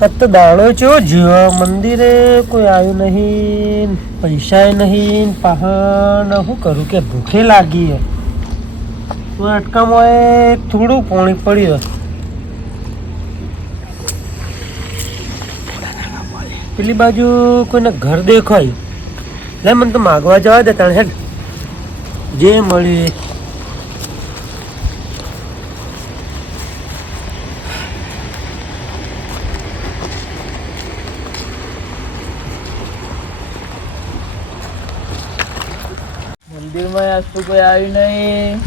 ફક્ત દાડો છો જીવા મંદિરે કોઈ આવ્યું નહીં પૈસા નહીં, પહાણ શું કરું કે ભૂખે લાગી અટકામાં થોડું પાણી પડ્યું પેલી બાજુ કોઈને ઘર દેખાય. લે, મને તો માગવા જવા દે તણ, હેડ. જે મળી. મંદિરમાં તો કોઈ આવી નહીં.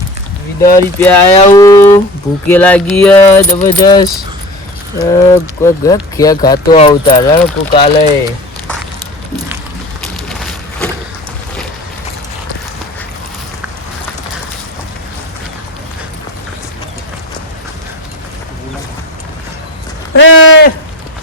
વિદા રૂપિયા આયા હું. ભૂખે લાગી જબરજસ્ત. કોઈ ઘર ખાતો આવતા? રણ કાલે.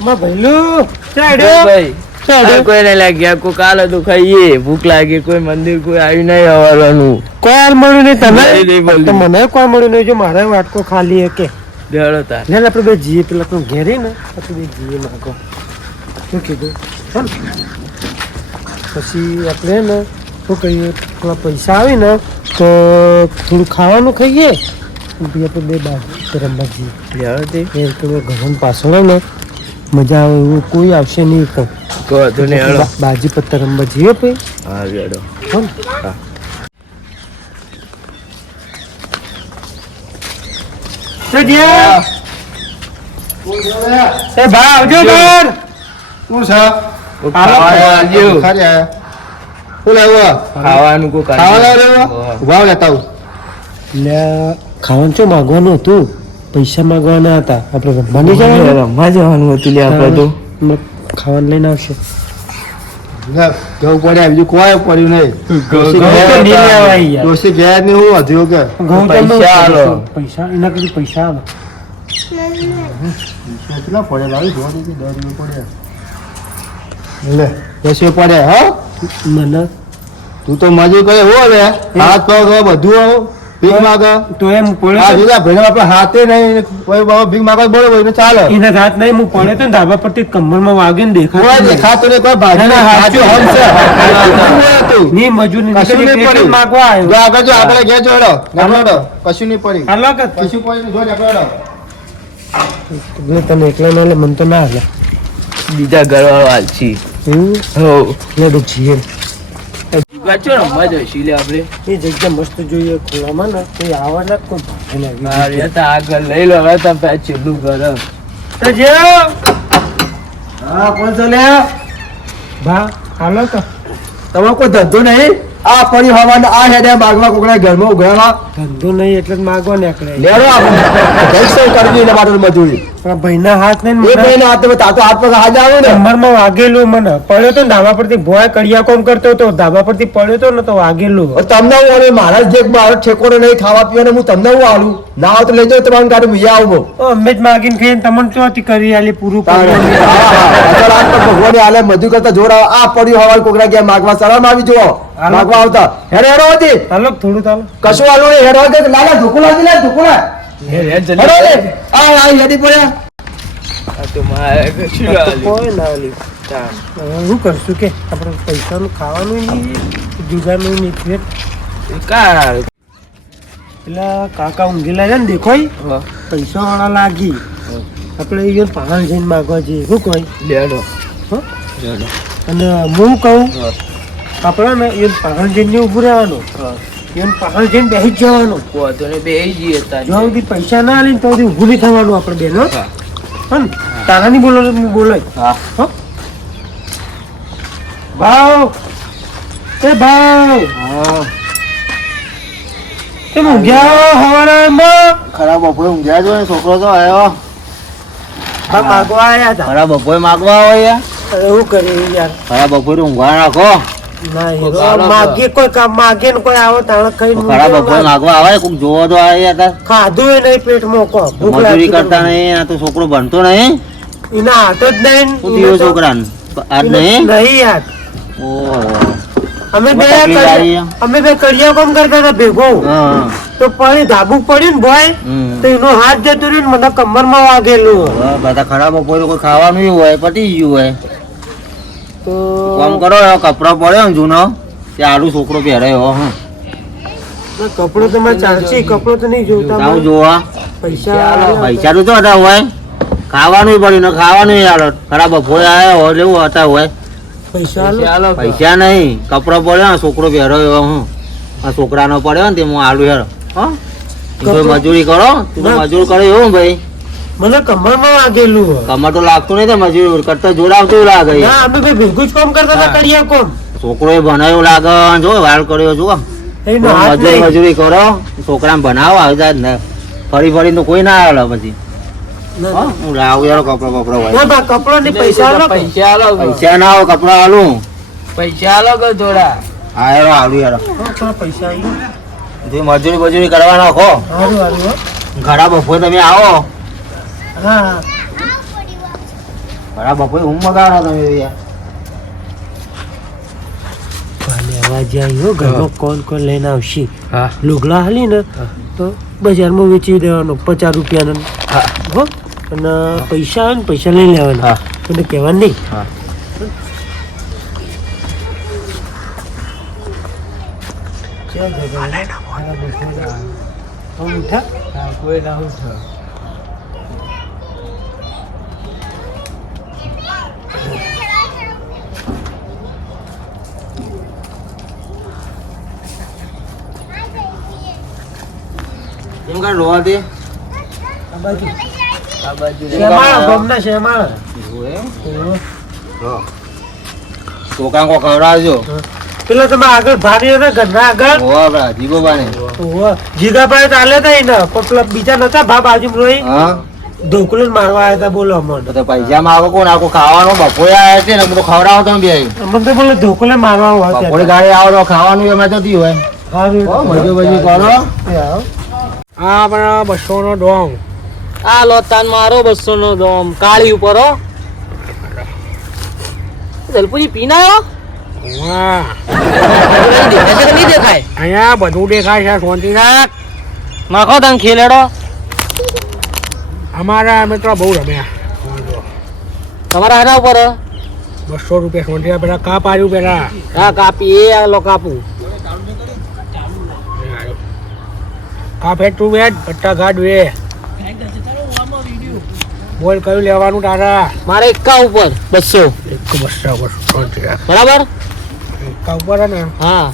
માં ભઈલું ભાઈ. ચાડ્યો આ કોઈ નહીં લાગ્યા કોઈ કાલે તો ખાઈએ. ભૂખ લાગી કોઈ મંદિર કોઈ આવી નહીં આવવાનું. કોઈ હાલ મળ્યું નહીં તને? નહીં, નહીં મળ્યું. તો મને કોઈ મળ્યું નહીં. જો મારે વાટકો ખાલી હે કે? દેડો તાર. ને આપણે બે જીએ. પેલા તું ઘેરી ને આપણે બે જીએ માગો. શું કીધું? હે પછી આપણે ને શું કહીએ? થોડા પૈસા આવે ને તો થોડું ખાવાનું ખાઈએ. પછી આપણે બે બાર રમવા જઈએ બેડો તે. ઘરનો પાછળ ને મજા આવે એવું કોઈ આવશે નહીં તો હેડો બાજી પત્તા રમવા જઈએ પછી હા હો એ ભા આવજો ઘર. શું છે? ખાવાનું આવજો. ખાલી શું લાવ્યો? ખાવાનું કોઈ ખાવા લાવ્યો? ઊભા લેતા આવું. ખાવાનું શું માગવાનું હતું? પૈસા માંગવાના હતા. આપણે બની જવાનું. રમવા જવાનું હતું લે આપણે તો. ખાવાનું લઈને આવશે. ઘઉં પડ્યા બીજું કોઈ પડ્યું નહીં. નહીં હું વધ્યો કે? પૈસા આલો. પૈસા એના કરતી પૈસા આલો. કેટલા પડ્યા? લાવી જોવા દે કે પડ્યા. લે દસ પડ્યા હા. મને તું તો મજૂર કરે હો લે. હાથ પગ બધું આવો. ભીખ માગે? તો એમ આ પડ્યો બીજા ભાઈને આપણે હાથે નહીં કોઈ બાબા ભીખ માગે બરોબર એને ચાલે. એને રાત નહીં હું પડે તો ધાબા પરથી કમરમાં વાગે ને દેખાતું નહીં. દેખાતો નહીં કોઈ ભાજી ના, ના, હાચું હાચું. હમ છે. ની મજૂરી કશું નહીં નીકળી પડ્યું. માગવા જો આગળ જો આપણે ઘેર જોડો હેડો. કશું નહીં પડ્યું હાલો કે કશું પડ્યું જો ને. લે તને એકલા ના લે મને તો ના હાલે બીજા ઘરવાળો હાલશી એવું? હો. એટલે જીએ. એ જગ્યા મસ્ત જોઈએ ખુલ્લામાં ને કોઈ આવે ને કોઈ ભાગે ને મારે આગળ લઈ લો હવે તમે આ છેલ્લું ઘર તો જે હા કોણ છે ભા હાલો તો. તમારો કોઈ ધંધો નહીં? આ પડી હવાને આ હેડે માગવા કોકના ઘરમાં ઉઘરાવા ધંધો નહીં એટલે જ માગવા નીકળે. લેડો આપણે. જઈશું કરવી એના માટે મજૂરી. પણ ભાઈના હાથ નહીં એ ભાઈના હાથ તો તાતો હાથ પર હાથ આવે ને. નંબરમાં વાગેલું મને. પડ્યો તો ધાબા પરથી ભોય કડિયા કોમ કરતો તો ધાબા પરથી પડ્યો તો ને તો વાગેલું. તમને હું આવે મારા જ મારો ઠેકોડો નહીં ખાવા પીવાનો હું તમને હું આલું? ના આવે તો લઈ જાઉં તમારું ગાડી હું આવું. અમે જ માગીને ખાઈને તમને ચોથી કરી આલી પૂરું ભગવાને આલે મધુ કરતા જોર આ પડ્યું હવાલ કોકડા ગયા માગવા શરમ આવી જુઓ. માગવા આવતા. હેડ હેડો હતી. હાલો થોડું ચાલો. કશું હાલો નહીં. હેડો હતી. લાલા ઢોકળા હતી, લે ઢોકળા. હેડો લે. આ આ હેડી પડ્યા. આ તો મારે કશું ના આલ્યું. કોઈ ના આલી હવે શું કરશું કે આપણે પૈસાનું ખાવાનું નહીં ફેર? પેલા કાકા ઊંઘેલા છે ને દેખોય પૈસા વાળા લાગી. આપણે એ પહાડ જઈને માગવા જઈએ. શું કહી? લેડો લેડો અને હું કહું હા. આપણે ને એ પહાડ જઈને ઊભું રહેવાનું. એમ પહાડ જઈને બેસી જ જવાનું. વાંધો નહીં, બેસી જઈએ ત્યાં જો સુધી પૈસા ના આલે ને તો સુધી ઊભું નહીં થવાનું આપણે બેનો હા. તારા નહીં બોલો બોલો બોલાય. હા. હો. ભાવ. એ ભાવ. હા. એ ઊંઘ્યા હવારમાં ખરાબ બપોરે ઊંઘ્યા જો છોકરો તો આવ્યો હા. માગવા આયા હતા ખરા બપોરે માગવા હોય યાર એવું કર્યું યાર. ખરાબ બપોરે ઊંઘવા નાખો માગે કોઈ કામ માગે ને કોઈ આવો તાણે ખાઈ ખરા બપોરે માગવા આવે? કોક જોવો તો આવે યાર ખાધું ય નહીં પેટમાં કો મજૂરી કરતા નહીં આ તો છોકરો ભણતો નહીં? એના હાથ જ નહીં શું એને થયું તો- છોકરાને આજ નહીં? નહીં યાર. અમે બે. અમે કડિયા કામ કરતા હતા ભેગો. તો પાણી ધાબુ પડ્યું ને ભાઈ તો એનો હાથ જતો રહ્યો ને મને કમરમાં વાગેલું. બધા ખરાબ બપોરે કોઈ ખાવાનું હોય પતી ગયું હોય. તો કામ કરો કપડો પડ્યો ને જૂનો. તે આડું છોકરો પહેરાયો હા. કપડો તમારે ચાલશે કપડો તો નહીં જોતા આવું જોવા. પૈસા પૈસા તો હતા હોય. ખાવાનું પડ્યું ને ખાવાનું હાલો ખરાબ બપોરે આવ્યા હોય એવું હતા હોય. પૈસા પૈસા નહીં કપડો પડ્યો ને છોકરો એવો હું. આ છોકરાનો પડ્યો ને તે હું આલુ હેરો. હા? મજૂરી કરો? તું તો ના. મજૂર કરો એવું ભાઈ? મને કમરમાં વાગેલું કમર તો લાગતું નહીં મજૂર કરતા જોડાવતું એવું લાગે ના અમે બે ભેગું જ કામ કરતા હતા કરિયા કોમ. છોકરો એ લાગે જો વાળ કર્યો જો મજૂરી મજૂરી કરો છોકરા ભણાવો આવતા જ ફરી ફરી તો કોઈ ના આવે પછી. હું લાવું યાર કપડો બપડો ના હોય બા કપડો ને પૈસા પૈસા આલો પૈસા ના આવે કપડા આલું પૈસા આલો કે થોડા. હા યાર આલુ યાર. પૈસા આલો. જે મજૂરી મજૂરી કરવા નાખો ઘણા હારું હો. ઘરા બપોરે તમે આવો. હા. બરાબર બપોરે હું મગાડો તમે યાર. કાલે અવાજ આવ્યો ઘરમાં કોણ કોણ લઈને આવશે. હા. લુગડા હાલી ને તો બજારમાં વેચી દેવાનો પચાસ રૂપિયાનો. હો. અને પૈસા આવે ને પૈસા લઈ લેવાના. હા. એને કહેવાનું નહીં. કોઈ ના હું છો રોવા દે. આ બાજુ આ બાજુ શેમાળા, ગામના શેમાળા. છોકરા કો ખવડાવજો પેલો તમે આગળ ભારી ને ઘરના આગળ. હોવા આપડા જીગોબાને ઓહો, જીગાભાઈ તો તઈ ને પણ બીજા નતા ભા બાજુ રોઈ. હા. ઢોકળું મારવા આવ્યા હતા બોલો અમને. તો પૈસા માં આવો કોણ? આખો ખાવાનું બપોરે આવ્યા છે ને બધું ખવડાવો તમે બે. અમને તો બોલે ઢોકળે મારવા આવ્યા બપોરે ગાડી આવો ખાવાનું એમાં જતી હોય. હો, મજૂર મજૂર કરો. આવો. આ આપણા બસો નો ડોમ. આ લોતાન મારો બસો નો ડોમ. કાળી ઉપર હો. જલપુજી પીનાયો? વાહ. દેખાય છે કે નહીં દેખાય. અહીંયા બધું દેખાય છે શાંતિનાથ. નાખો તને ખેલેડો. અમારા મિત્રો બહુ રમ્યા. તમારા હાના ઉપર? બસો રૂપિયા શાંતિ પેલા કાપ આવ્યું પેલા. હા કાપી એ આ લો કાપું. કાપ ટુ તું વેટ ભટ્ટાઘાટ વે. બોલ કયું લેવાનું તારા? મારે એકા ઉપર બસો. એક બસો બસો બરાબર? એકા ઉપર ને? હા.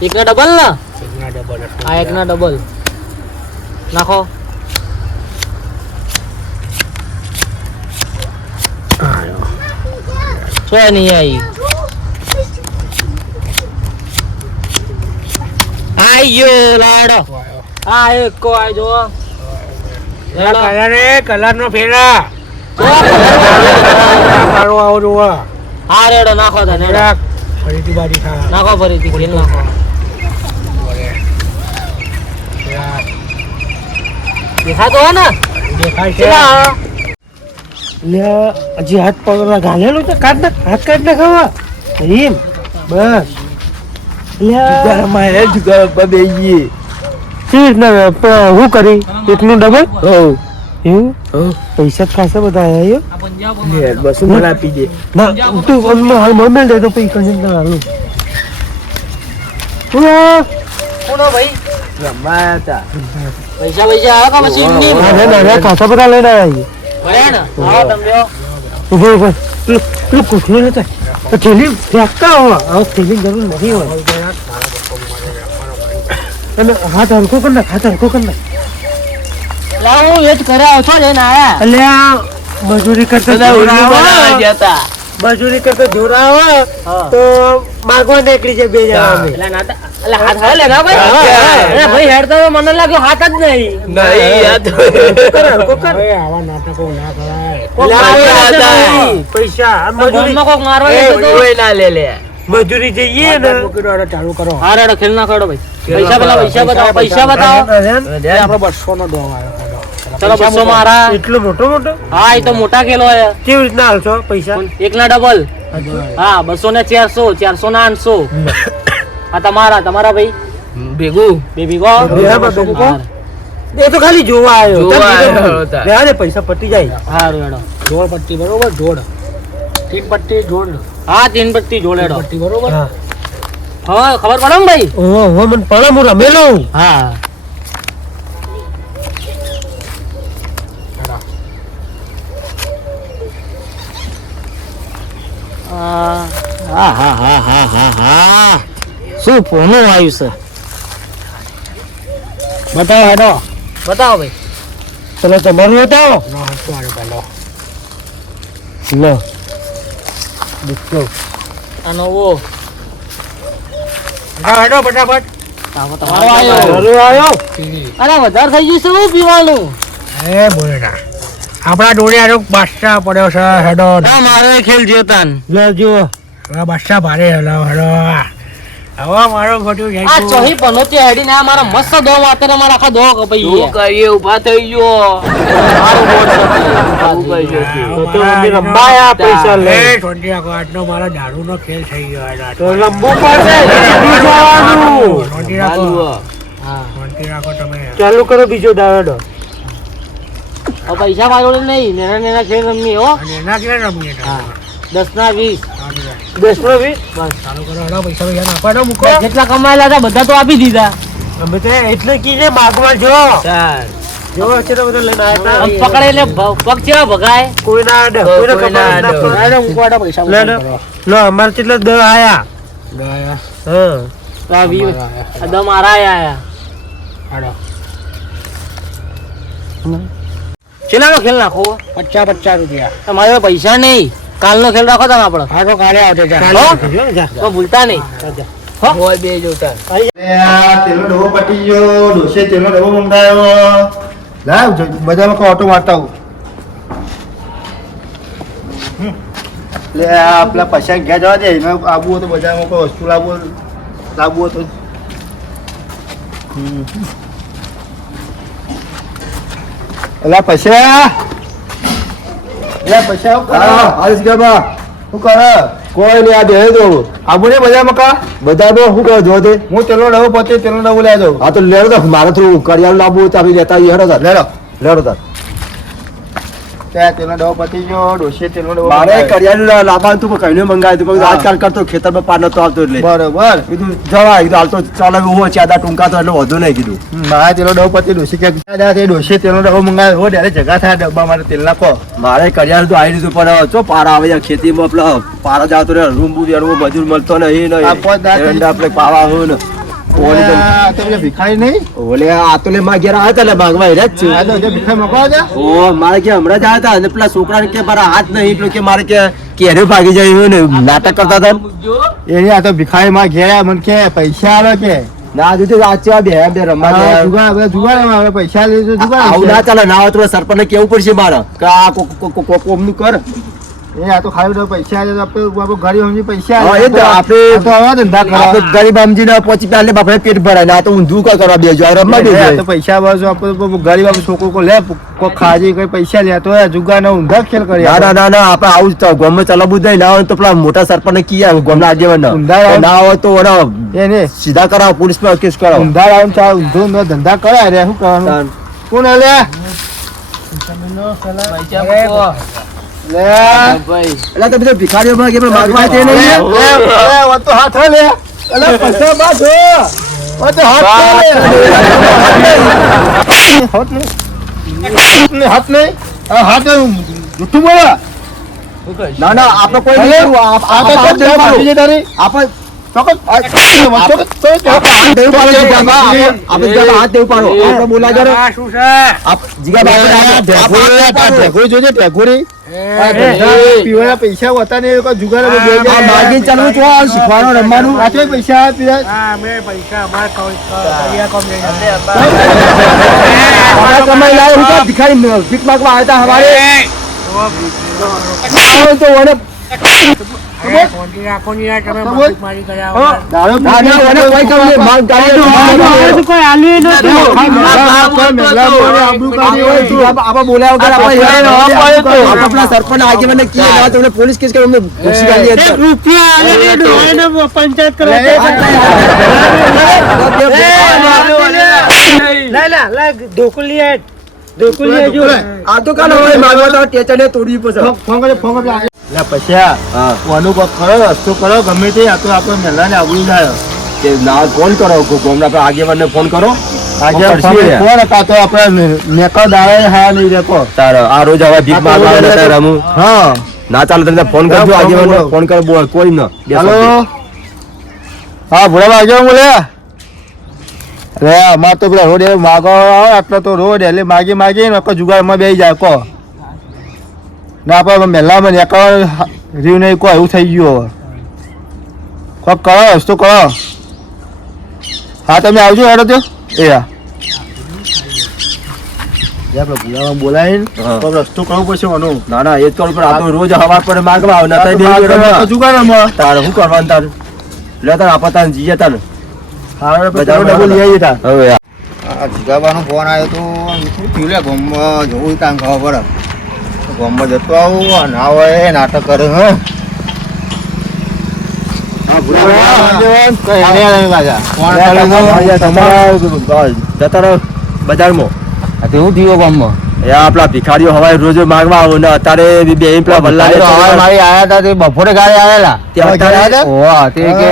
એકના ડબલ ને? એકના ડબલ હા એકના ડબલ નાખો. છો નહીં આવી આયો લાડો. આ એક કો આઈ જો. કલર એ કલર નો ફેરા આવો હા રેડો નાખો તને ફરીથી બાજી ખા નાખો ફરીથી ખેલ નાખો. દેખાતો હે ને? દેખાય છે. લે હજી હાથ પગ ઘાલેલું છે? કાઢ નાખ હાથ કાઢ નાખ હવે. બસ. લે મારે જુગાર પર બેસીએ કેવી રીતના હું કરી? એટલું ડબલ એવું? પૈસા જ ખાસા બધા આયા યો બસ મને આપી દે. ના તું અમને હાલ મોબાઈલ દે તો પછી કશું ના હાલું. હું આ- ભાઈ? રમાયા હતા પૈસા પૈસા આવ્યા કે પછી? ના ના ના ખાસા બધા લઈને આવ્યા ભર્યા ને. આવો તમે. ઊભો ઊભો. પેલું થેલી ફેંકતા હોવા હવે થેલી જરૂર નથી હોય. અને હાથ હલકો કર નાખ હાથ હલકો કર નાખ. હું એ જ ઘરે આવો છો આયા એટલે આ મજૂરી કરતા બધા ઉલ્લુ બનાવવા જોરાવા જતા. મજૂરી કરતા જોરાવા તો માગવા નીકળી જાય બે જણા અમે. એટલે હાથ હાલે લેના ભાઈ. ભાઈ હેડતો તો મને લાગ્યું હાથ જ નહીં. નહીં યાદ કર, હલકો કર. આવા નાટકો ના કરાય. કોક લા, મારવા પૈસા મજૂરી. કોક મારવા. ના લે લે. મજૂરી જઈએ ને. ચાલુ કરો. હા રેડો ખેલ ના કરો ભાઈ. પૈસા બતાવો પૈસા બતાવો પૈસા બતાવો. આપડે બસો નો ડો ચલો બસો મારા. એટલો મોટો મોટો? હા એ તો મોટા ખેલો હોય કેવી રીતના હાલશો પૈસા? એક ના ડબલ. હા બસો ને ચારસો ચારસો ના આઠસો. આ તમારા તમારા ભાઈ? ભેગું. બે ભેગો બસ એ તો ખાલી જોવા આવ્યો. પૈસા પટી જાય. હારું એડો જોડ પટ્ટી બરોબર જોડ. તીન પટ્ટી જોડ. હા તીન પટ્ટી જોડે હેડો પટ્ટી બરોબર? હા. હા ખબર પડે ને ભાઈ? ઓહો ઓહો મને પણ હું રમેલો હા. હા હા હા હા હા હા. શું ફોનું આવ્યું છે? બતાવો હેડો. બતાવો ભાઈ. ચલો તમારું બતાવો. લો. દીકરો આ નવો હેડો ફટાફટ. અરે વધારે થઈ ગયું છે શું પીવાનું. હે બોલે ના આપણા ડોળે આરો બાદશાહ પડ્યો છે હેડો. મારે મારો ખેલ જીવતાન. લે જો બાદશાહ ભારે હેલો હેડો. હવે મારો ખોટું જાય આ ચોહી પનોતી હેડી ને મારા મસ્ત દો માતે મારા આખા દો કપાઈ શું કરીએ? ઊભા થઈ ગયો. મારું બોર્ડ છે. શું તો તો અમે રંબાયા પૈસા લે ટ્વેન્ટી રાખો આજનો મારો દારૂનો ખેલ થઈ ગયો તો રમવું પડશે ટ્વેન્ટી રાખો. હા. ટ્વેન્ટી રાખો તમે. ચાલુ કરો બીજો દાડો. પૈસા મારો નહીં નેના નેના ખેલ રમીએ હો. નેના ખેલ રમીએ દસ ના વીસ. દસ વીસ બસ. ચાલુ કરો હેડો પૈસા પૈસા નાખવાનો મૂકો. જેટલા કમાયેલા હતા બધા તો આપી દીધા. અમે તો એટલે કીધે માગવા જો. ચાલ. જો છે તો બધા લઈને આવ્યા પકડે એટલે પગ ચેવા ભગાય? કોઈ ના અડે કોઈ ના ખબર ના અડે. પડે. હેડો મૂકો હેડો પૈસા લે, લે. લે. લો અમારે કેટલા દ આયા. હા. આ વી- આ દમ આરા આયા ચેલાનો ખેલ નાખો. પચાસ પચાસ રૂપિયા. તમારે પાસે પૈસા નહીં. કાલનો ખેલ રાખો તમે આપડે હા તો કાલે આવજો હો? જા. તો ભૂલતા નહીં. હોય બે જોતા. તેલો ડબ્બો પટી ગયો ડોસે તેલો ડબ્બો મંગાયો લાવ જો બજારમાં કોઈ ઓટો મારતા હું લે આ પેલા પૈસા ગયા જવા દે? એમાં હોય તો બજારમાં કોઈ વસ્તુ લાવવું લાવવું તો એલા પૈસા? એલા પૈસા શું કરે? આયુષ ગરબા શું કરે કોઈ નહીં આ દો આવું ને બજારમાં કા બધા તો શું કરો જો તે? હું તેનો ડબો પતે તેનો ડબો લઈ જાઉં. આ તો લેડો તો મારે થોડું કરિયાણું લાવવું તો આપણે લેતા આવીએ હેડો લેડો. લેડો તાર. ત્યાં તેનો ડબ્બો પતી ગયો ડોસે તેનો ડબ્બો મારે કરિયાણું લાવવાનું હતું પણ મંગાવ્યું હતું પણ આજકાલ કરતો ખેતરમાં પાન નતો આવતો એટલે. બરોબર. કીધું જવા ચાલે ચાદા ટૂંકા તો એટલે વધુ નહીં કીધું. મારે તેનો ડબ્બો પતી ડોસી કે દાદા તે ડોસી તેનો ડબ્બો મંગાવ્યો. હો ત્યારે જગા થાય ડબ્બા મારે તેલ નાખો. મારે કરિયાણું તો આવી દીધું પણ ચો પારા આવે ખેતીમાં પેલા પારા જતો રહે રૂમ બૂમ મજૂર મળતો નહીં નહીં. આપણે પાવા હોય ને. પોણી તો- આ તો પેલા ભિખારી નહીં? ઓલે આ તો લે માં ઘેર આવ્યા હતા ને માગવા હેરે જ આ તો ભિખારી મકવા છે ઓ મારે કે હમણાં જ આવ્યા હતા અને પેલા છોકરાને કે મારા હાથ નહીં પેલો કે મારે કે કેરે ભાગી જાય ને નાટક કરતા હતા. એની આ તો ભિખારી માં ઘેરા મને કે પૈસા આવે કે? ના જોજો આ ચેવા બે બે રમવા પૈસા આવું ના ચાલે ના હોય તો સરપંચને કેવું પડશે મારે? કે આ કોક કોક કોક કોમનું કર. એ આ તો ખાલી પૈસા આવે તો આપણે આપણે ગરીબ સમજી પૈસા આવે એ તો આપણે- તો આવા ધંધા કરવા. આપણે ગરીબ આમજી ને પહોંચી પહેલે પેટ ભરાય ને આ તો ઊંધું કા કરવા બેજો આ રમવા બેજો તો પૈસા બસ આપણે ગરીબ આપણે છોકરો કો લે ખાજી કઈ પૈસા લે તો ને ઊંધા ખેલ કરી ના ના ના ના આપણે આવું જ તો ગમે ચલાવવું જ ના હોય તો પેલા મોટા સરપંચ કી આવે આગેવાન ઊંધા ના હોય તો ઓલા એને સીધા કરાવો પોલીસમાં કેસ કરાવો. ઊંધા આવે ચાલ ઊંધો ઊંધો ધંધા કરાય રે શું કરવાનું? કોણ લે પૈસા એટલે તો બધા ભિખારીઓ માં કે માગવા તે નહીં લે, લે, ઓ તો હાથ લે. એટલે પૈસા બાદ હો. ઓ તો હાથ લે. હાથ નહીં. હાથ નહીં. હાથ નહીં આ જૂઠું બોલા? ના ના આપણે કોઈ નહીં આપણે આપણે- જોજે ધંધા પીવાના પૈસા હોતા ને કોઈ જુગાર બે આ માગીને ચાલવું તો આ શીખવાનું રમવાનું. આટલે પૈસા પીવા હા મે પૈસા અમાર કઈ- કઈ કોમ લઈ કમાઈ લાવ હું કાં ભિખારી ભીખ માંગવા આવ્યા હતા હવારે? તો ઓને પોલીસ કેસ કરી પંચાયત કરવા ઢોકલી ઢોકલી આ તો કાલ હવે માગવા તો તોડવી પડશે. લે પૈસા કોનું કોક કરો રસ્તો કરો ગમે તે આ તો આપણે મહેલાને આવડું કે ના ફોન કરો? આગેવાનને ફોન કરો. આજે ફોન હતા તો આપણે નેકો દાડે હા નહીં રેકો તારો આ રોજ માંગવા આવ્યા હતા રમુ. હા. ના ચાલે તમે ફોન કરજો આગેવાનને ફોન કરો બોલ કોઈ ન બે હા ભોળા આગળ બોલે અરે અમાર તો પેલા રોડ માગો આવે આટલો તો રોડ એટલે માગી માગી ને આખો જુગાડમાં બેસી જાય કો. ના આપણે મહેલામાં એક રીવ નહીં કો એવું થઈ ગયું હવે. કોક કરો રસ્તો કરો. હા તમે આવજો હેડો તો. એ હા. આપણે બોલાવીને. રસ્તો કરવો પડશે આનો. ના ના એ પણ તો રોજ હવાર પર માગવા આવે તારે શું કરવાનું તારે? લે તારે આપા તારે જીએ તારે. હવે આ. આ જીગાબાનો ફોન આવ્યો તો થયું લે ગામમાં જોવું તાન ખબર પડે. ગામમાં જતો આવું ના હોય નાટક કરે હે. જતા રહો. બજારમાં. હું થયું ગામમાં? એ આપણા ભિખારીઓ હવાય રોજ માંગવા આવે ને અત્યારે બે બે પેલા વલ્લાને મારી આયા હતા તે બપોરે ગાડી આવેલા તે અત્યારે ઓવા તે કે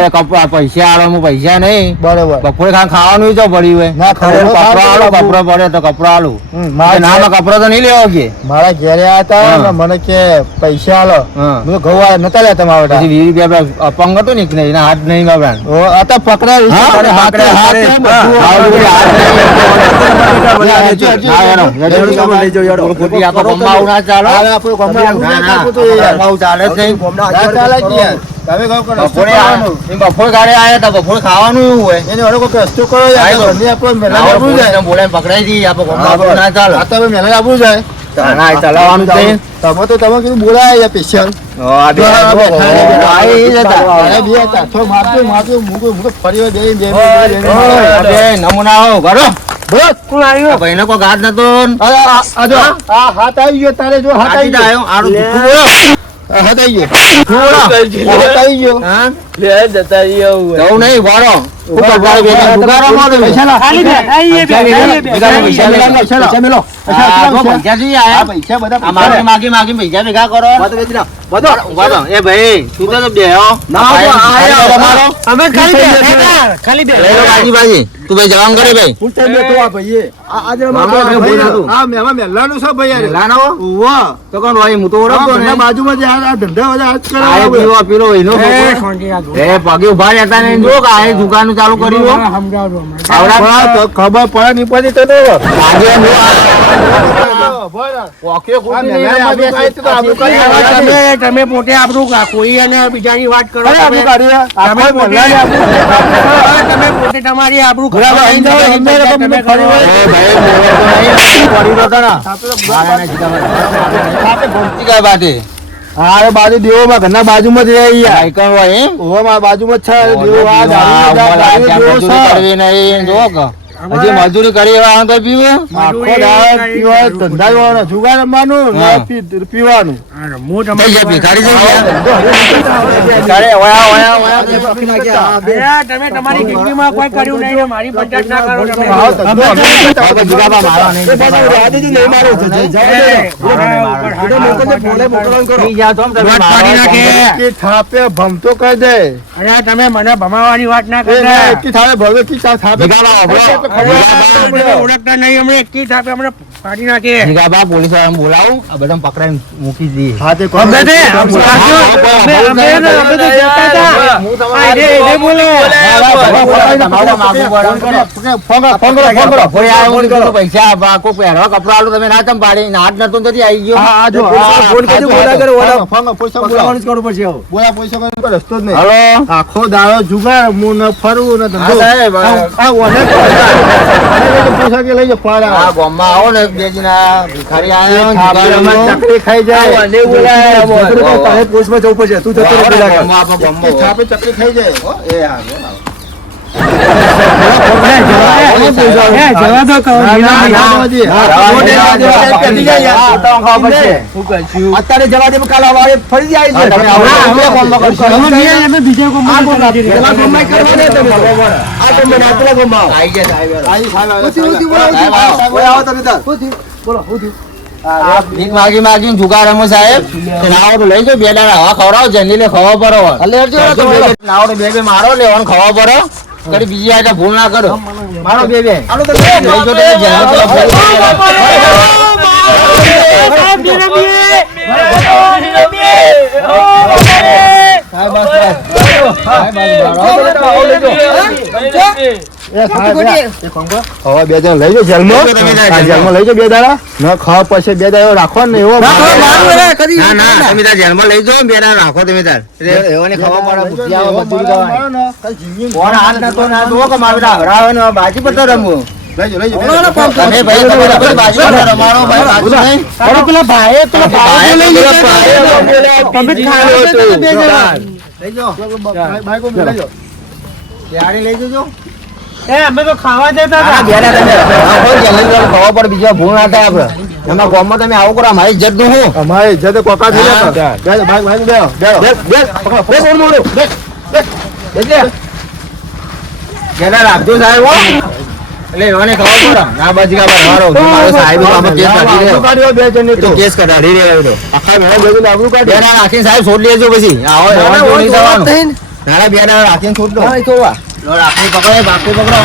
પૈસા આલો હું પૈસા નહીં બરોબર બપોરે ખાન ખાવાનું તો પડ્યું હોય ના કપડો આલો કપડો પડે તો કપડો આલું મારે ના ના કપડો તો નહીં લેવો કે મારા ઘેરે આયા હતા મને કે પૈસા આલો હા. ઘઉં આયા નતા લેતા મારા પછી વીસ રૂપિયા અપંગ હતો ને નહીં ને એના હાથ નહીં બાબરા ઓ આ તો પકડાયું છે. હા, તારે હાથે પકડે, હાથે જાઓ, યાર. ખોટી આ તો ગામમાં ના ચાલે. હાલે આપણું ગામમાં આવું ના, ના ના. કરવું તો યાર. આવું ચાલે જ નહીં. ના ચાલે જ યાર. તમે કહો કે બપોરે એમ બપોરે ગાડી આયા હતા બપોરે ખાવાનું એવું હોય એને રસ્તો કરો યાર. ઘરની આપણો જાય. પકડાઈ આપણે ગામમાં ના ચાલે આ તો જાય. ચલાવવાનું છે. તમે તો તમે કીધું બોલાય. તો નમૂના આવો બોલો. કોણ આવ્યો? ભાઈનો નતો અરે, આ- આ જો, આ હાથ આવી ગયો તારે જો હાથ આવી ગયો આવ્યો આડું જુઠ્ઠું બોલો. આ હાથ આવી ગયો આ હાથ આવી ગયો હા લે જતા રહીએ હવે. નહીં વાળો. ખાલી બે. આઈએ બે, બે. પૈસા પૈસા મેલો, પૈસા મેલો. બાજુમાં પગે ઊભા રહેતા નહીં. જો દુકાનનું ચાલુ કર્યું ખબર પડે નહીં પછી તો તમે પોતે આપણું કોઈ અને બીજાની વાત કરો તમે. પોતે તમારી આપણું? હા, બાજુ દેવોમાં ઘરના બાજુમાં જ રહે યાર. હોય એમ? મારા બાજુમાં જ. દેવો આ દેવો છે. હજી મજૂરી કરી એવા તો પીવું? આખો દાડો પીવા ધંધા જોવાનો જુગાર રમવાનું ને પીવાનું. હા, તમને ભિખારી છે ભિખારી, ઓયા, ઓયા, ઓયા. તમે તમારી જિંદગીમાં કોઈ કર્યું નહીં મારી પંચાયત ના કરો તમે. કરતા. હવે મારો નહીં, રાજીજી નહીં મારો તમે વાત પાડી નાખે. કે થાપે ભમતો કરી દે. અરે તમે મને ભમાવાની વાત ના કરો થાપે થા- થાપે. તમે ઓળખતા નહીં હમણાં હમણાં નાખીએ. જીગાબા પોલીસ બોલાવું આ બધા મૂકી દઈએ. હા, તે કોણ? તે, તો પૈસા પહેરવા કપડાં આલું તમે ના ચમ પાડી નાટ નતું નથી આવી ગયો. ફોન કરજો, બોલા કરે, ઓલા. પૈસા બોલાવો. જ કરવું પડશે બોલા, પૈસા રસ્તો જ નહીં. આખો દાડો જુગાર હું ન ફરવું ને ધંધો. આ ઓને પૈસા લઈ જાઓ પાડ આ. ગામમાં આવો ને બે જણા. ભિખારી આવ્યા ખાવા ચકરી ખાઈ જાય. મને બોલાયા બોલ. તારે પોસ્ટમાં જવું પડશે તું જતો રહે ગામમાં ખાઈ જાય. એ હા. અત્યારે માગી માગીને જુગાર રમો સાહેબ નાવો લઈ જાઓ બે દાડા ખવડાવો લે ખવા પડો નાવો તો બે બે મારો લેવાનું ખવા પડો. કદી બીજી આટે ભૂલ ના કરો મારો બે બે આનો તો બે જાઓ તમે જેલમાં પેલા ભૂલ એ બે જણ લઈ જાઓ જેલમાં. જેલમાં લઈ જાઓ બે દાડા ન ખાવા પછી બે દાડા રાખો ને એવો ના ના તમે તાર જેલમાં લઈ જાઓ બે દાડા રાખો તમે તાર પડે નતો ના હરાવે ને બાજી પર રમવું. તમે ભાઈ રમાડો ભાઈ લઈ બે જાઓ બાઈક- લઈ જાઓ. યારી લઈ જજો. એ અમે તો ખાવા દેતા હતા. ઘેરે તમે ખવા પડે બીજા ભૂલ ના થાય આપણે. એમના ગામમાં તમે આવું કરો મારી ઇજ્જતનું હું અમારે ઇજ્જતે કોકા થઈ. જતા. બેસ, પકડો, બેસ, ઓર મોડું, હો. એટલે એવાને ખબર પડે ના બાજી કા બાર મારો મારો સાહેબ આમાં કેસ કાઢી રહ્યો કાઢ્યો બે જણ તો તો. કેસ કાઢી રહ્યો તો આખા મેં બધું આબરૂ કાઢ્યું. બે દાડા રાખીને સાહેબ છોડ લેજો પછી આવો એવાને જો નહીં થવાનું. નાના બે દાડા રાખીને છોડ દો લો, રાખી પકડો બાકી પકડો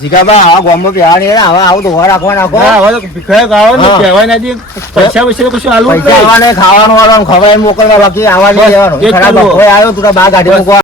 જીગાબા આ ગામમાં બિહાર નહીં હવે આવું તો રાખવા નાખો હા, હવે ભીખાઈ ગાળો ને. કહેવાય ના દે. પૈસા તો કશું આલવું જ પૈસા. આવવાને ખાવાનું વાળવાનું ખવડાવીને મોકલવા બાકી આવવા નહીં બસ, જવાનું એ જ ખરાબ. કોઈ આવ્યો તું બા ગાડી મૂકવા